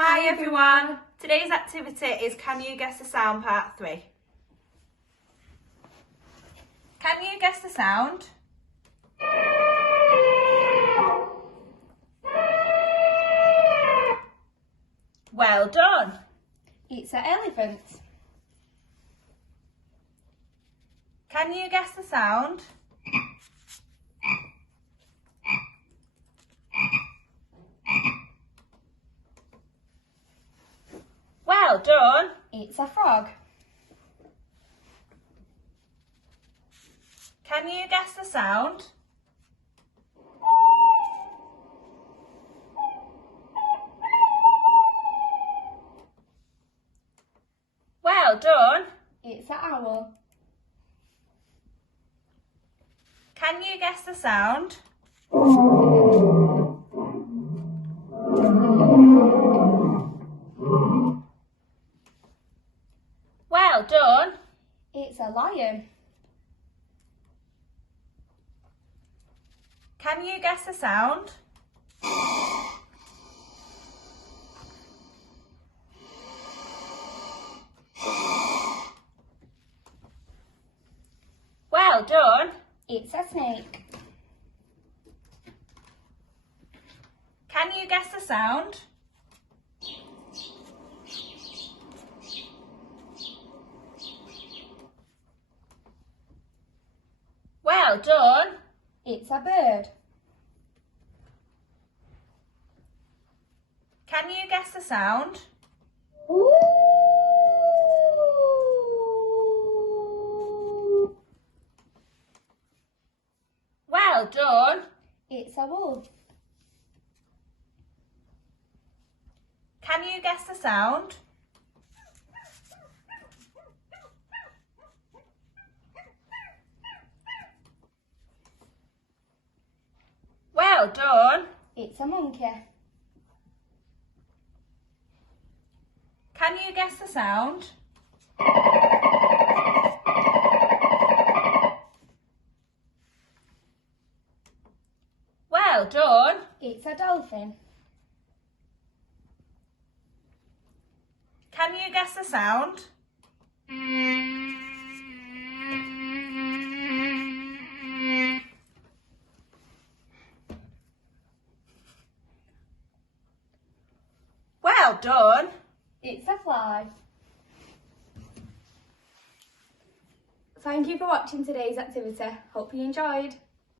Hi everyone! Today's activity is Can You Guess the Sound Part 3. Can you guess the sound? Well done! It's an elephant. Can you guess the sound? Well done! It's a frog. Can you guess the sound? Well done! It's an owl. Can you guess the sound? Well done! It's a lion. Can you guess the sound? Well done! It's a snake. Can you guess the sound? Well done! It's a bird. Can you guess the sound? Well done! It's a wolf. Can you guess the sound? Well done! It's a monkey. Can you guess the sound? Well done! It's a dolphin. Can you guess the sound? Well done! It's a fly. Thank you for watching today's activity. Hope you enjoyed.